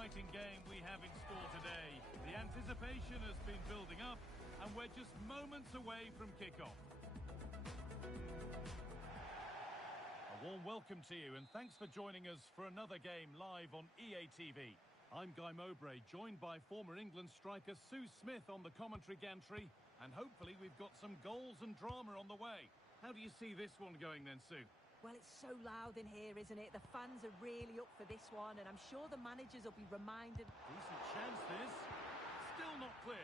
exciting game we have in store today. The anticipation has been building up, and we're just moments away from kickoff. A warm welcome to you, and thanks for joining us for another game live on EA TV. I'm Guy Mowbray, joined by former England striker Sue Smith on the commentary gantry, and hopefully we've got some goals and drama on the way. How do you see this one going then, Sue? Well, it's so loud in here, isn't it? The fans are really up for this one, and I'm sure the managers will be reminded. Decent chance this. Still not clear.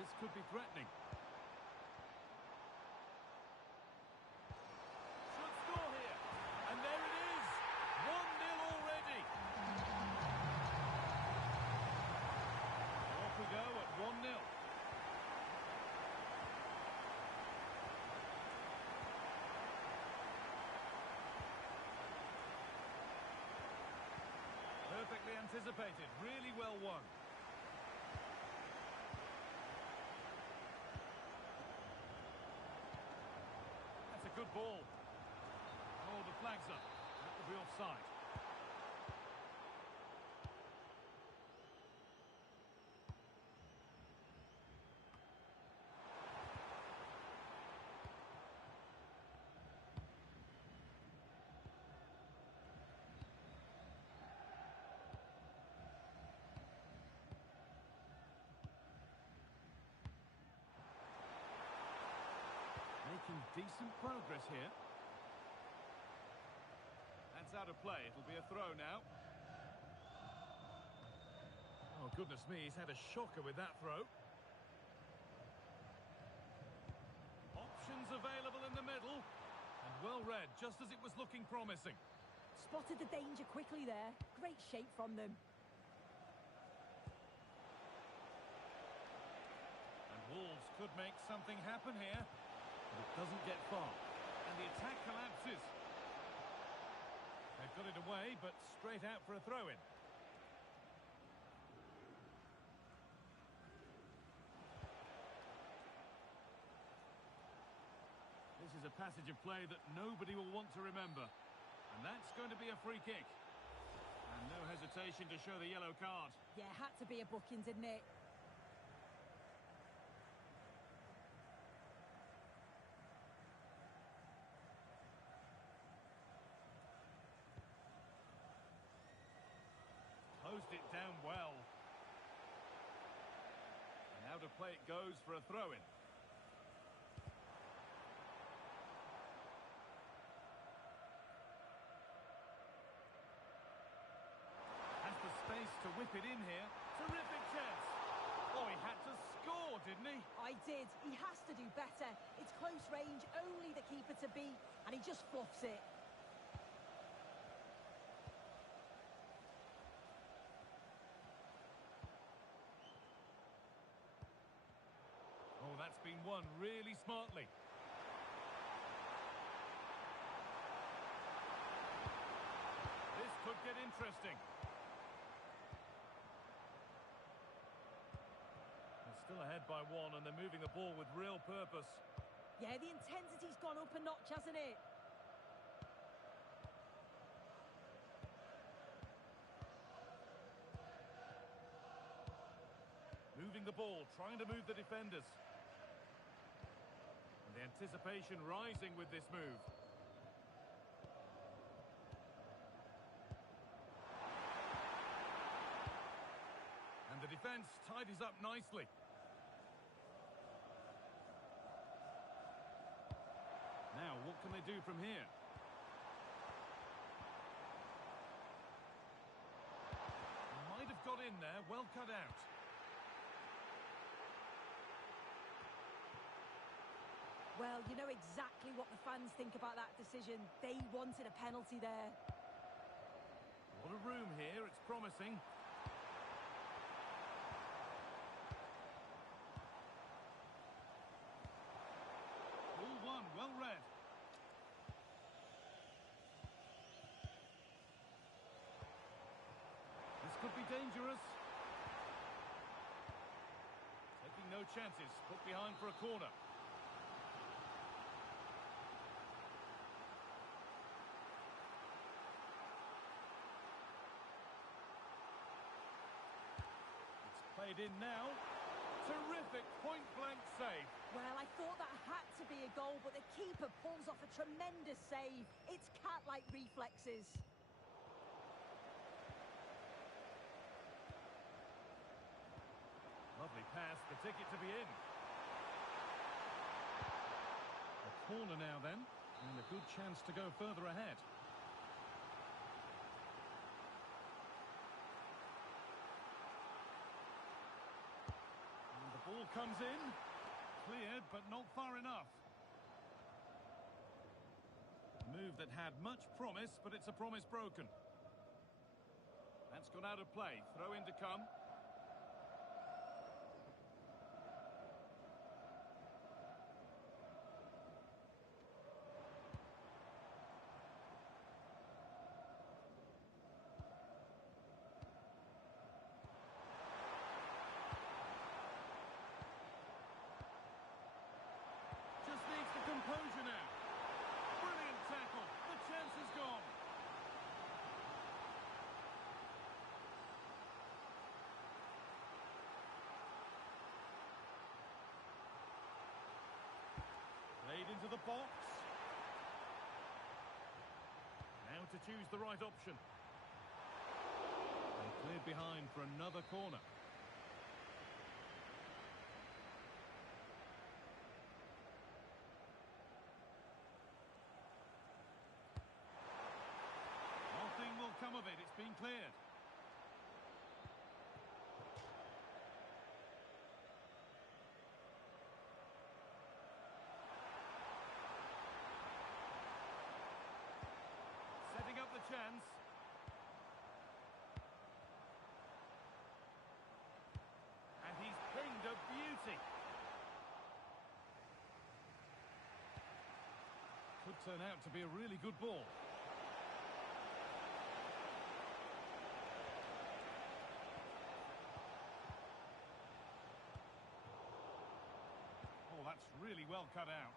This could be threatening. Should score here. And there it is. 1-0 already. Off we go at 1-0. Perfectly anticipated. Really well won. That's a good ball. Oh, the flag's up. That will be offside. Making decent progress here. That's out of play. It'll be a throw now. Oh, goodness me, he's had a shocker with that throw. Options available in the middle. And well read, just as it was looking promising. Spotted the danger quickly there. Great shape from them. And Wolves could make something happen here. But it doesn't get far. And the attack collapses. They've got it away, but straight out for a throw-in. This is a passage of play that nobody will want to remember. And that's going to be a free kick. And no hesitation to show the yellow card. Yeah, had to be a booking, didn't it? Closed it down well. And out of play it goes for a throw-in. Has the space to whip it in here. Terrific chance. Oh, he had to score, didn't he? I did. He has to do better. It's close range, only the keeper to beat, and he just fluffs it. Oh, that's been won really smartly. This could get interesting. They're still ahead by one, and they're moving the ball with real purpose. Yeah, the intensity's gone up a notch, hasn't it? Moving the ball, trying to move the defenders. And the anticipation rising with this move. And the defence tidies up nicely. Now, what can they do from here? Might have got in there, well cut out. Well, you know exactly what the fans think about that decision. They wanted a penalty there. What a room here, it's promising. All one, well read. This could be dangerous. Taking no chances, put behind for a corner. It's played in now. Terrific point-blank save. Well, I thought that had to be a goal, but the keeper pulls off a tremendous save. It's cat-like reflexes. Lovely pass, the ticket to be in. A corner now then, and a good chance to go further ahead. And the ball comes in. Cleared, but not far enough. Move that had much promise, but it's a promise broken. That's gone out of play. Throw in to come. Just needs the composure now. Brilliant tackle. The chance is gone. Played into the box. Now to choose the right option. And cleared behind for another corner. Nothing will come of it. It's been cleared. Setting up the chance. And he's pinged a beauty. Could turn out to be a really good ball. Oh, that's really well cut out.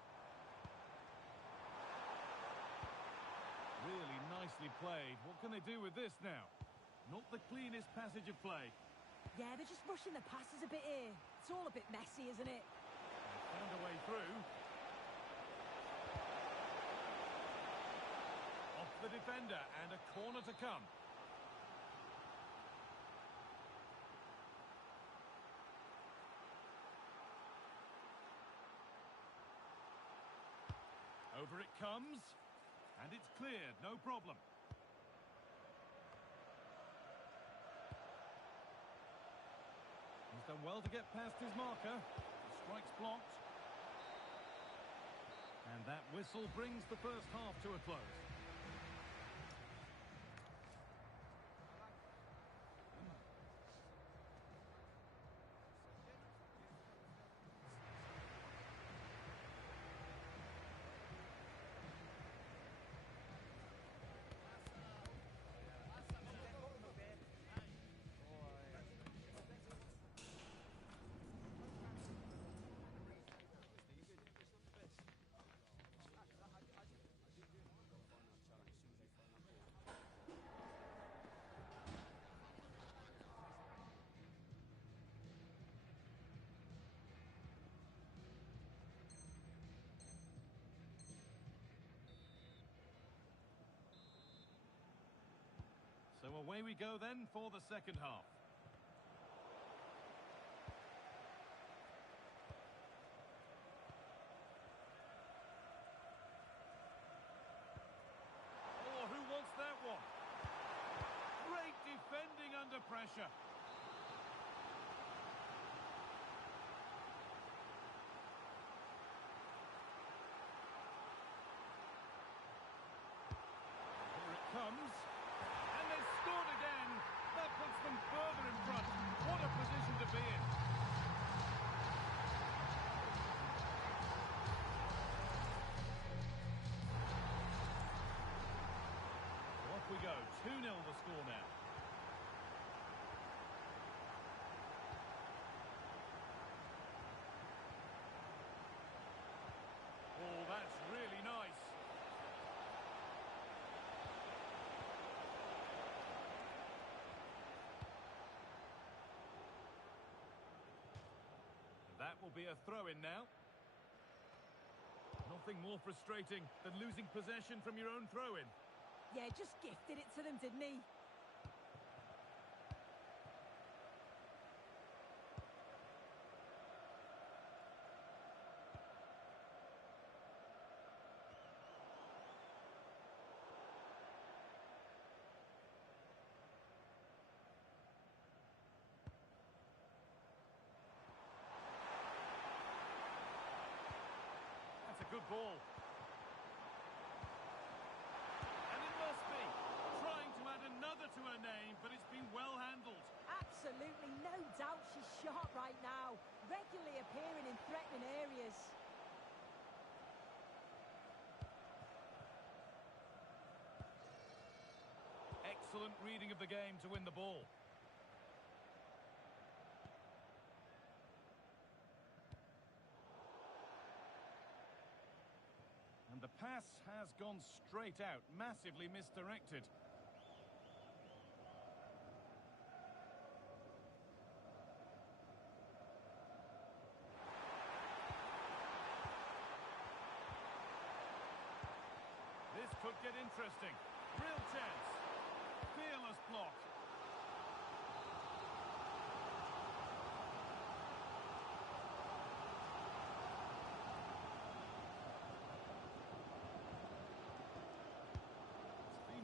Really nicely played. What can they do with this now? Not the cleanest passage of play. Yeah, they're just rushing the passes a bit here. It's all a bit messy, isn't it? They found a way through. Off the defender and a corner to come. Over it comes. And it's cleared, no problem. He's done well to get past his marker. The strike's blocked. And that whistle brings the first half to a close. So away we go then for the second half. Oh, who wants that one? Great defending under pressure. Here it comes. And they've scored again. That puts them further in front. What a position to be in. So off we go. 2-0 the score now. that will be a throw-in now. Nothing more frustrating than losing possession from your own throw-in. Yeah, just gifted it to them, didn't he? That's a good ball. And it must be. Trying to add another to her name, but it's been well handled. Absolutely, no doubt she's sharp right now. Regularly appearing in threatening areas. Excellent reading of the game to win the ball. And the pass has gone straight out, massively misdirected. This could get interesting. Real chance. Fearless block.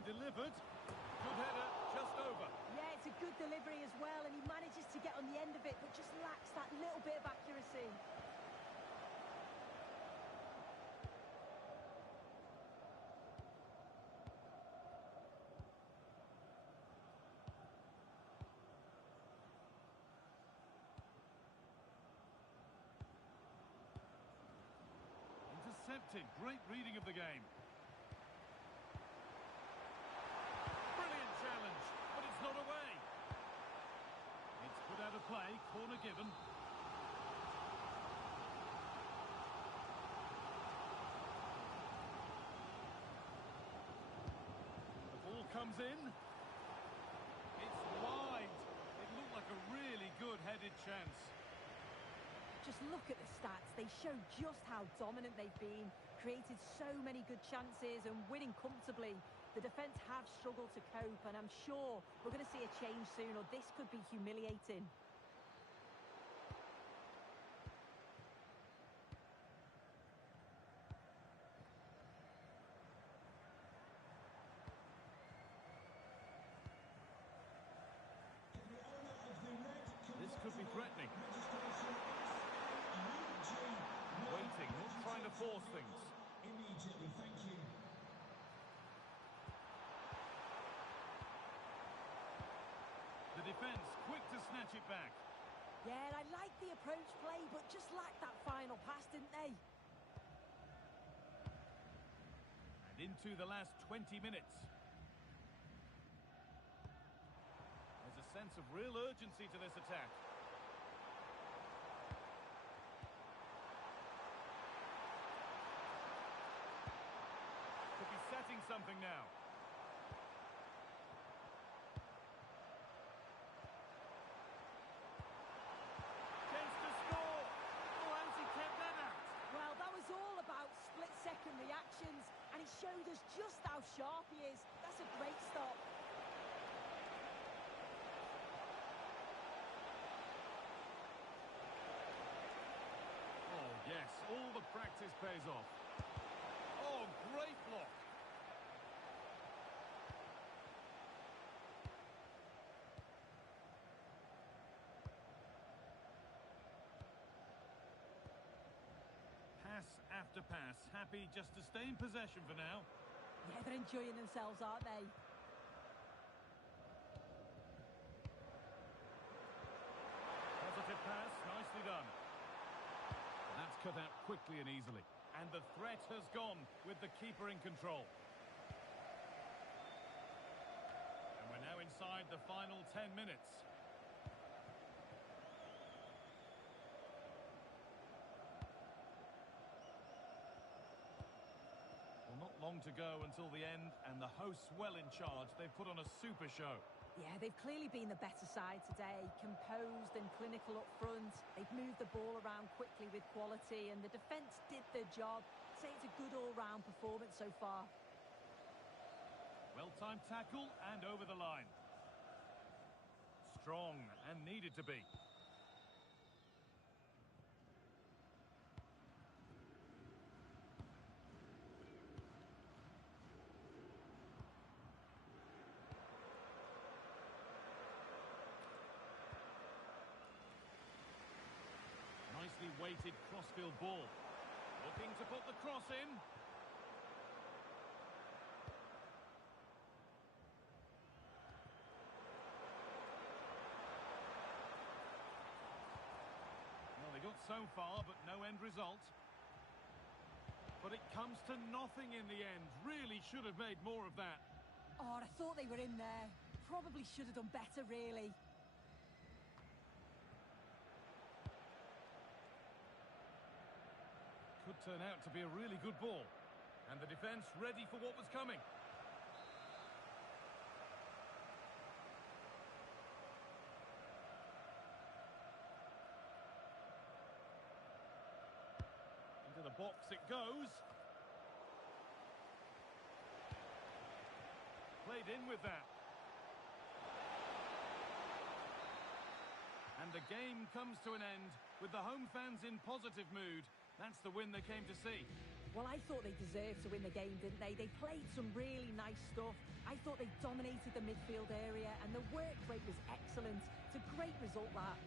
Delivered. Good header, just over. Yeah, it's a good delivery as well, and he manages to get on the end of it, but just lacks that little bit of accuracy. Intercepted. Great reading of the game. Not away. It's put out of play, corner given. The ball comes in. It's wide. It looked like a really good headed chance. Just look at the stats. They show just how dominant they've been. Created so many good chances and winning comfortably. The defence have struggled to cope, and I'm sure we're going to see a change soon, or this could be humiliating. This could be threatening. Waiting, not trying to force things. Immediately, thank you. The defence quick to snatch it back. Yeah, I like the approach play, but just lacked that final pass, didn't they? And into the last 20 minutes. There's a sense of real urgency to this attack. Could be setting something now. Chance to score. Oh, how's he kept that out? Well, that was all about split-second reactions, and it showed us just how sharp he is. That's a great stop. Oh, yes, all the practice pays off. Oh, great block. Pass after pass, happy just to stay in possession for now. Yeah, they're enjoying themselves, aren't they? Positive pass, nicely done. That's cut out quickly and easily. And the threat has gone with the keeper in control. And we're now inside the final 10 minutes. Well, not long to go until the end, and the hosts well in charge. They've put on a super show. Yeah, they've clearly been the better side today, composed and clinical up front. They've moved the ball around quickly with quality, and the defence did their job. I'd say it's a good all-round performance so far. Well-timed tackle and over the line. Strong and needed to be. Nicely weighted crossfield ball. Looking to put the cross in. Well, they got so far, but no end result. But it comes to nothing in the end. Really should have made more of that. Oh, I thought they were in there. Probably should have done better, really. Could turn out to be a really good ball. And the defence ready for what was coming. Into the box it goes. Played in with that. And the game comes to an end with the home fans in positive mood. That's the win they came to see. Well, I thought they deserved to win the game, didn't they? They played some really nice stuff. I thought they dominated the midfield area, and the work rate was excellent. It's a great result, that.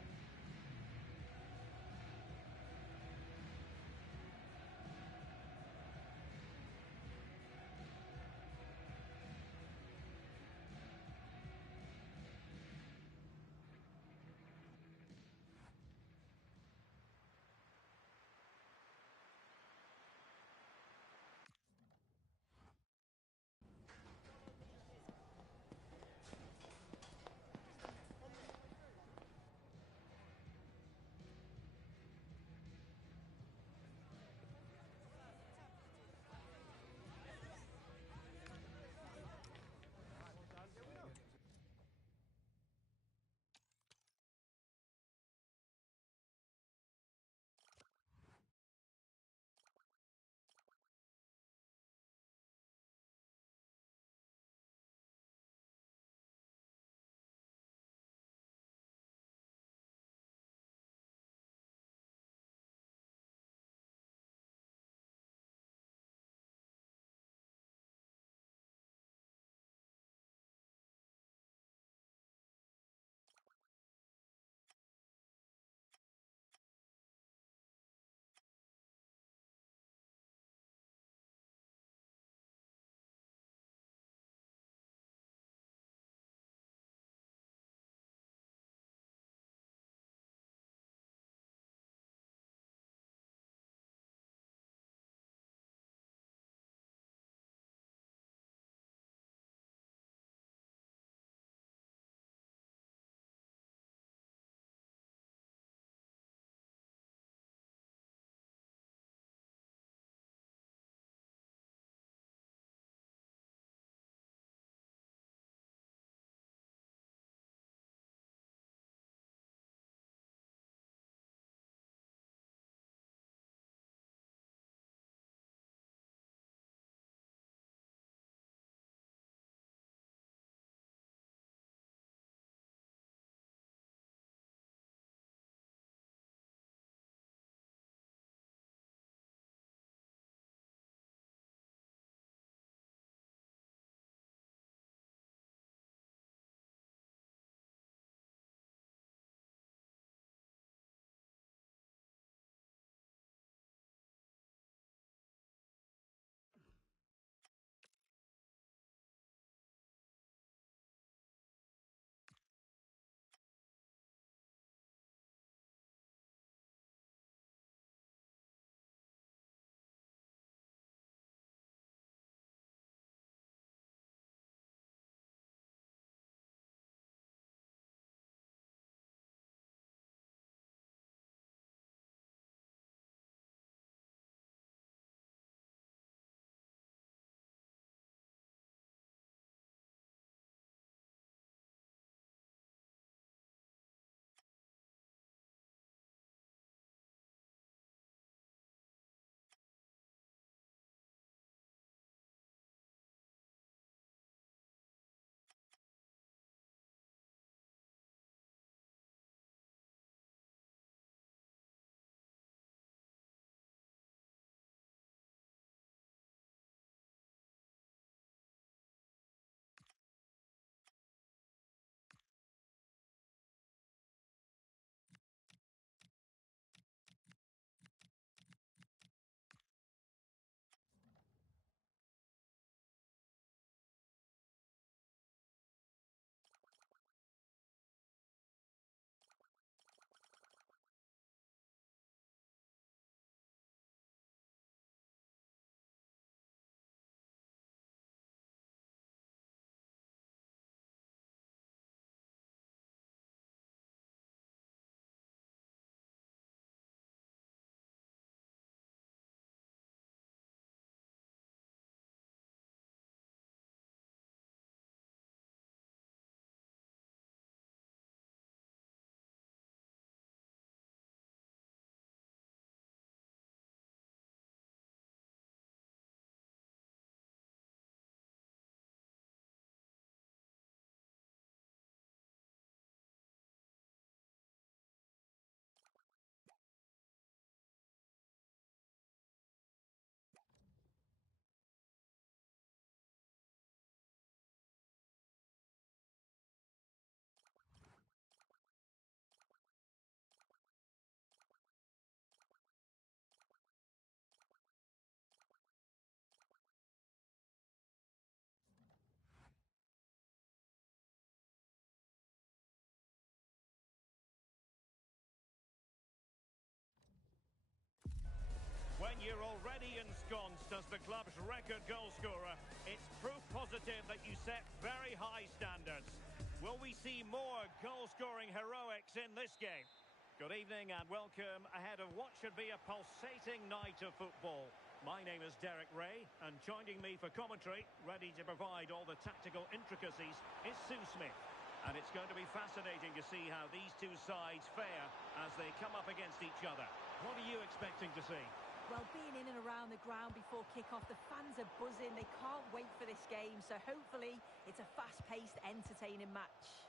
ensconced as the club's record goal scorer. It's proof positive that you set very high standards. Will we see more goal-scoring heroics in this game? Good evening and welcome ahead of what should be a pulsating night of football. My name is Derek Ray, and joining me for commentary, ready to provide all the tactical intricacies, is Sue Smith. And it's going to be fascinating to see how these two sides fare as they come up against each other. What are you expecting to see? Well, being in and around the ground before kick-off, the fans are buzzing. They can't wait for this game, so hopefully it's a fast-paced, entertaining match.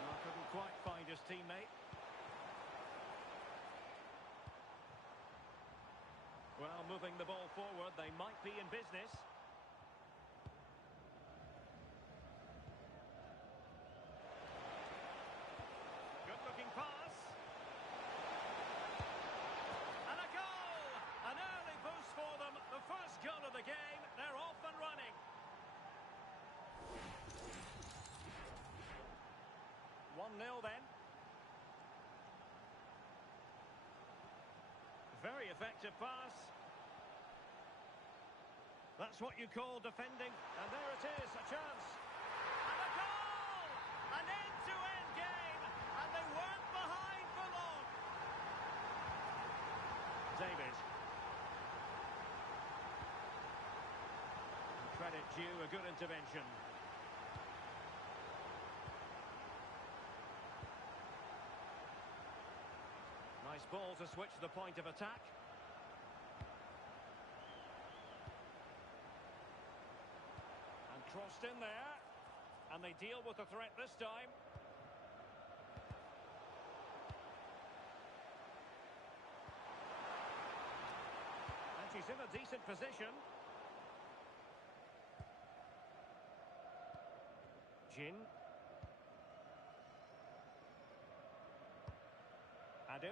Well, couldn't quite find his teammate. Well, moving the ball forward, they might be in business. Good-looking pass. And a goal! An early boost for them. The first goal of the game. They're off and running. One 0 then. Very effective pass. That's what you call defending. And there it is, a chance. And a goal! An end-to-end game. And they weren't behind for long. David. Credit due, a good intervention. Nice ball to switch the point of attack. And crossed in there. And they deal with the threat this time. And she's in a decent position. Jin. Adu.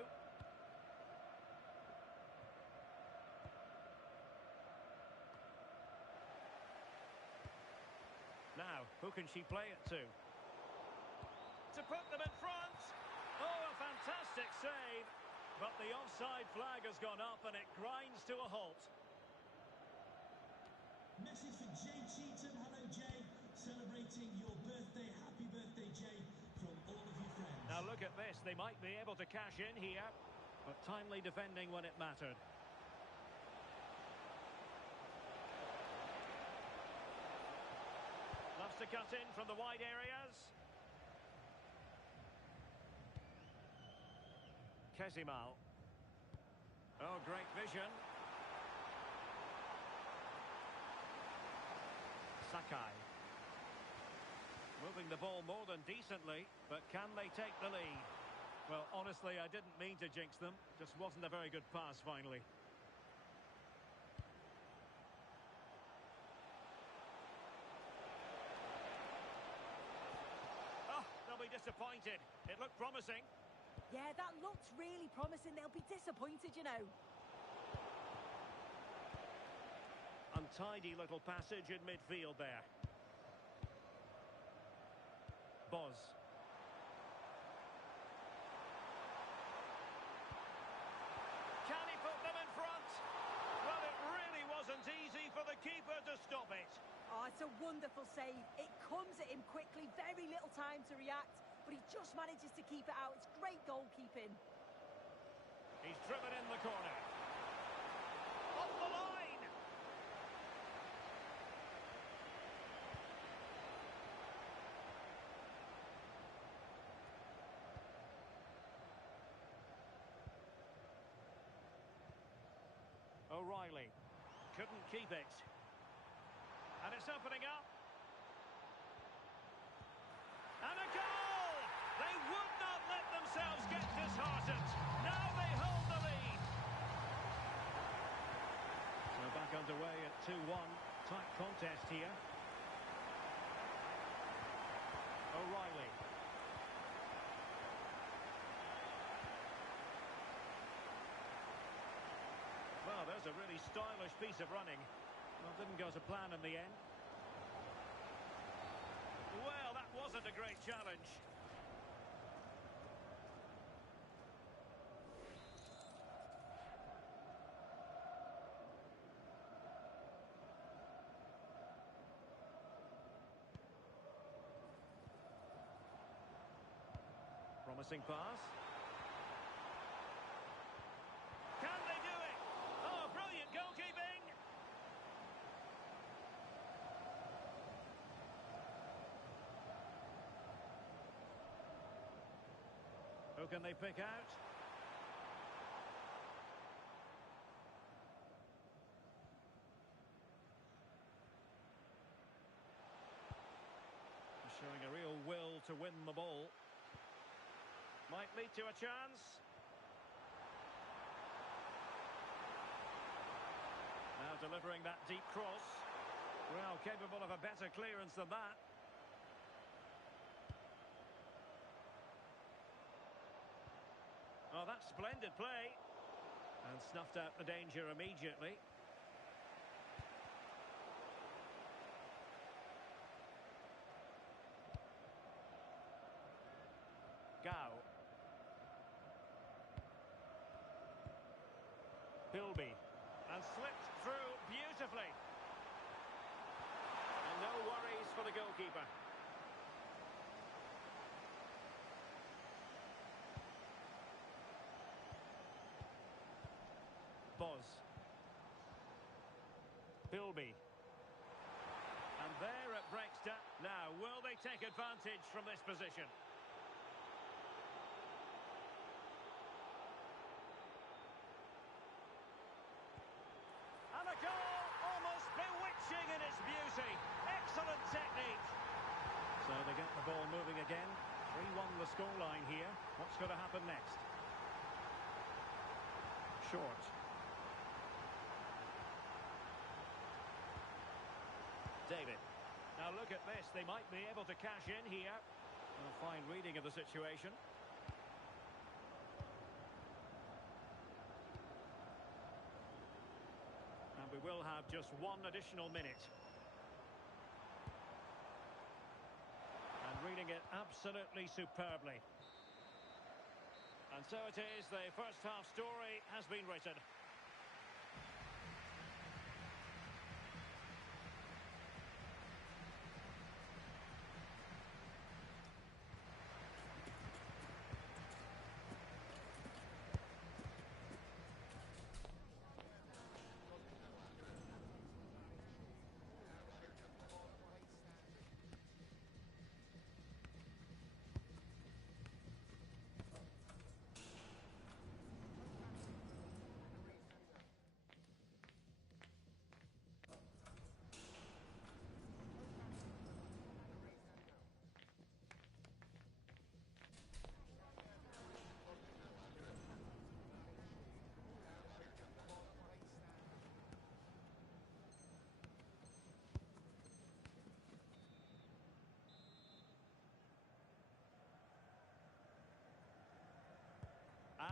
Now, who can she play it to? To put them in front! Oh, a fantastic save! But the offside flag has gone up and it grinds to a halt. Message for Jay Cheatham. Hello, Jay. Celebrating your birthday. Happy birthday, Jay, from all of your friends. Now look at this. They might be able to cash in here, but timely defending when it mattered. Loves to cut in from the wide areas. Kezimal. Oh, great vision. Sakai. Moving the ball more than decently, but can they take the lead? Well, honestly, I didn't mean to jinx them. Just wasn't a very good pass, finally. Oh, they'll be disappointed. It looked promising. Yeah, that looked really promising. They'll be disappointed, you know. Untidy little passage in midfield there. Boz. Can he put them in front? Well, it really wasn't easy for the keeper to stop it. Oh, it's a wonderful save. It comes at him quickly, very little time to react, but he just manages to keep it out. It's great goalkeeping. He's driven in the corner. Off the line! O'Reilly couldn't keep it. And it's opening up. And a goal! They would not let themselves get disheartened. Now they hold the lead. So back underway at 2-1. Tight contest here. O'Reilly. Well, there's a really stylish piece of running. Well, didn't go to plan in the end. Well, that wasn't a great challenge. promising pass. Can they do it? Oh, brilliant goalkeeping! Who can they pick out? Showing a real will to win the ball. Might lead to a chance. Now delivering that deep cross. Well, capable of a better clearance than that. Oh, that's splendid play. And snuffed out the danger immediately. Gao. Philby. And slipped through beautifully. And no worries for the goalkeeper. Boz. Philby. And there it breaks down. Now, will they take advantage from this position? And a goal, almost bewitching in its beauty. Excellent technique. So they get the ball moving again. 3-1 the scoreline here. What's going to happen next? Short. David. Now look at this. They might be able to cash in here. A fine reading of the situation. And we will have just one additional minute. And reading it absolutely superbly. And so it is, the first half story has been written.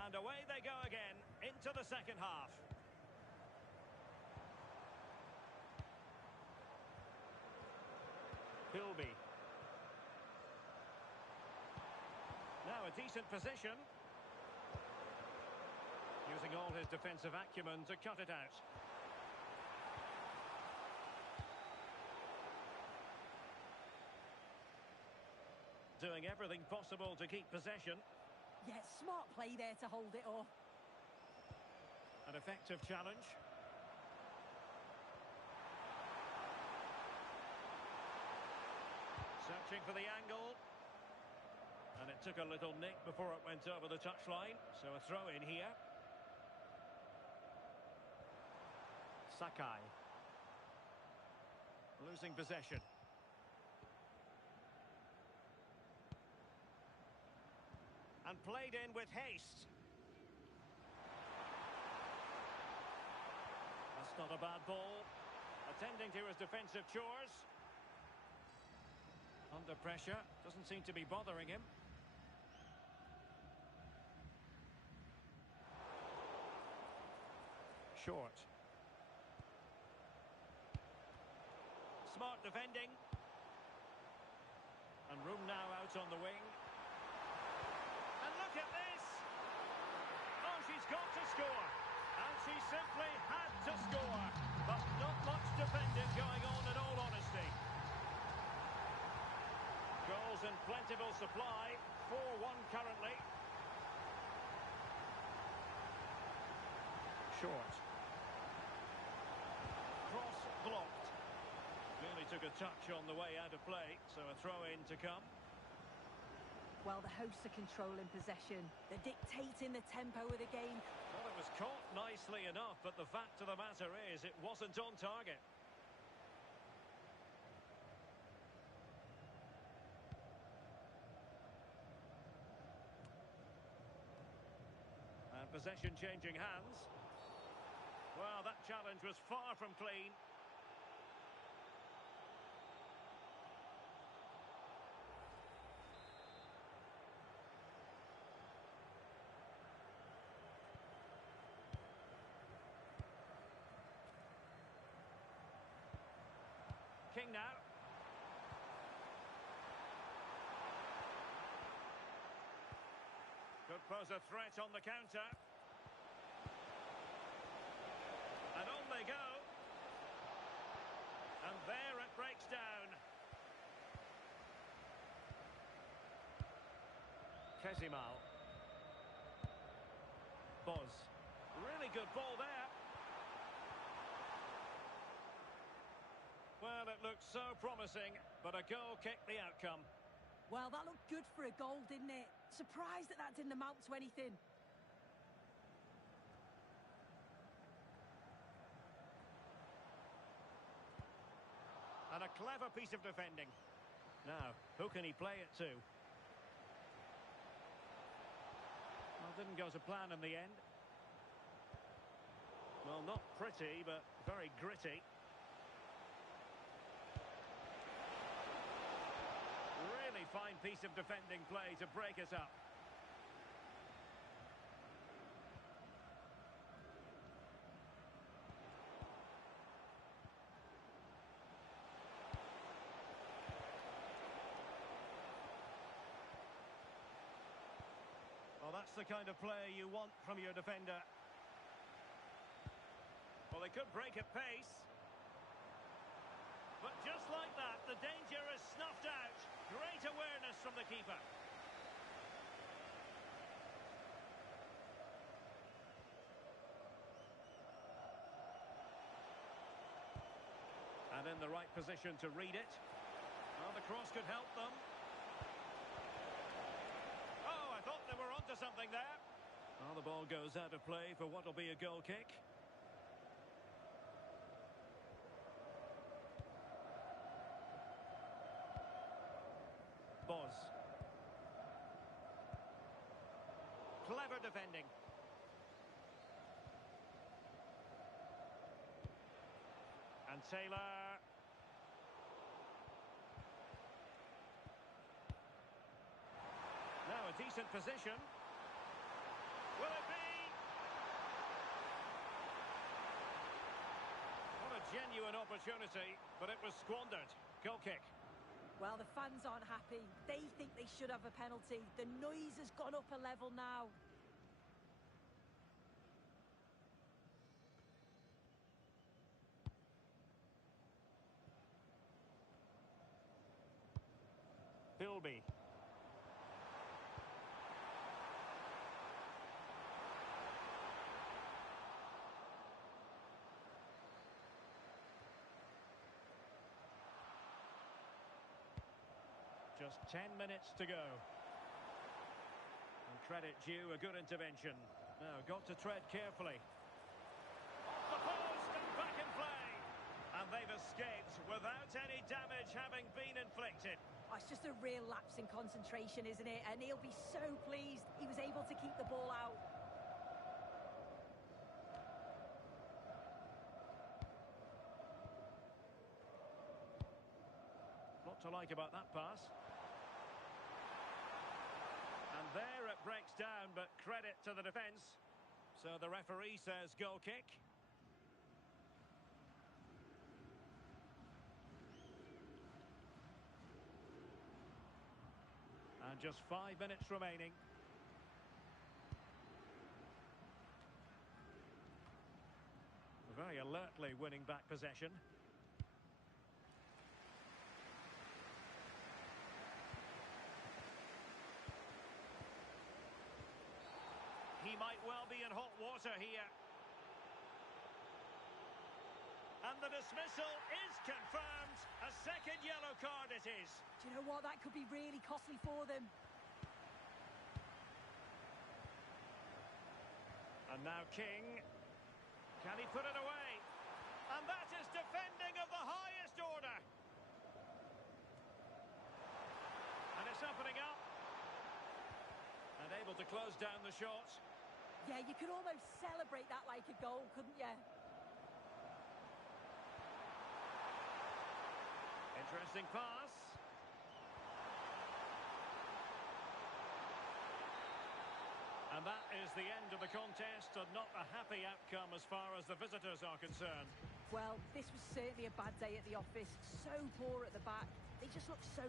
And away they go again, into the second half. Philby. Now a decent position. Using all his defensive acumen to cut it out. Doing everything possible to keep possession. Yeah, smart play there to hold it off. An effective challenge. Searching for the angle. And it took a little nick before it went over the touchline. So a throw in here. Sakai. Losing possession. And played in with haste. That's not a bad ball. Attending to his defensive chores. Under pressure. Doesn't seem to be bothering him. Short. Smart defending. And room now out on the wing. And look at this! Oh, she's got to score. And she simply had to score. But not much defending going on in all honesty. Goals and plentiful supply. 4-1 currently. Short. Cross blocked. Really took a touch on the way out of play, so a throw-in to come. Well, the hosts are controlling possession. They're dictating the tempo of the game. Well, it was caught nicely enough, but the fact of the matter is it wasn't on target. And possession changing hands. Well, that challenge was far from clean. King now. Could pose a threat on the counter. And on they go. And there it breaks down. Kezimal. Boz. Really good ball there. Well, it looked so promising, but a goal kicked the outcome. Well, that looked good for a goal, didn't it? Surprised that that didn't amount to anything. And a clever piece of defending. Now, who can he play it to? Well, didn't go to plan in the end. Well, not pretty, but very gritty. Really fine piece of defending play to break us up. Well, that's the kind of play you want from your defender. Well, they could break at pace. But just like that, the danger is snuffed out. Great awareness from the keeper. And in the right position to read it. Well, the cross could help them. Oh, I thought they were onto something there. Well, the ball goes out of play for what will be a goal kick. Boz. Clever defending. And Taylor. Now a decent position. Will it be? What a genuine opportunity, but it was squandered. Goal kick. Well, the fans aren't happy. They think they should have a penalty. The noise has gone up a level now. Philby. Just 10 minutes to go. And credit due, a good intervention. Now, got to tread carefully. Off the post and back in play. And they've escaped without any damage having been inflicted. Oh, it's just a real lapse in concentration, isn't it? And he'll be so pleased he was able to keep the ball out. Lot to like about that pass. And there it breaks down, but credit to the defence. So the referee says goal kick. And just 5 minutes remaining. Very alertly winning back possession. He might well be in hot water here. And the dismissal is confirmed. A second yellow card it is. Do you know what? That could be really costly for them. And now King. Can he put it away? And that is defending of the highest order. And it's opening up. And able to close down the shot. Yeah, you could almost celebrate that like a goal, couldn't you? Interesting pass. And that is the end of the contest, and not a happy outcome as far as the visitors are concerned. Well, this was certainly a bad day at the office. So poor at the back. They just look so...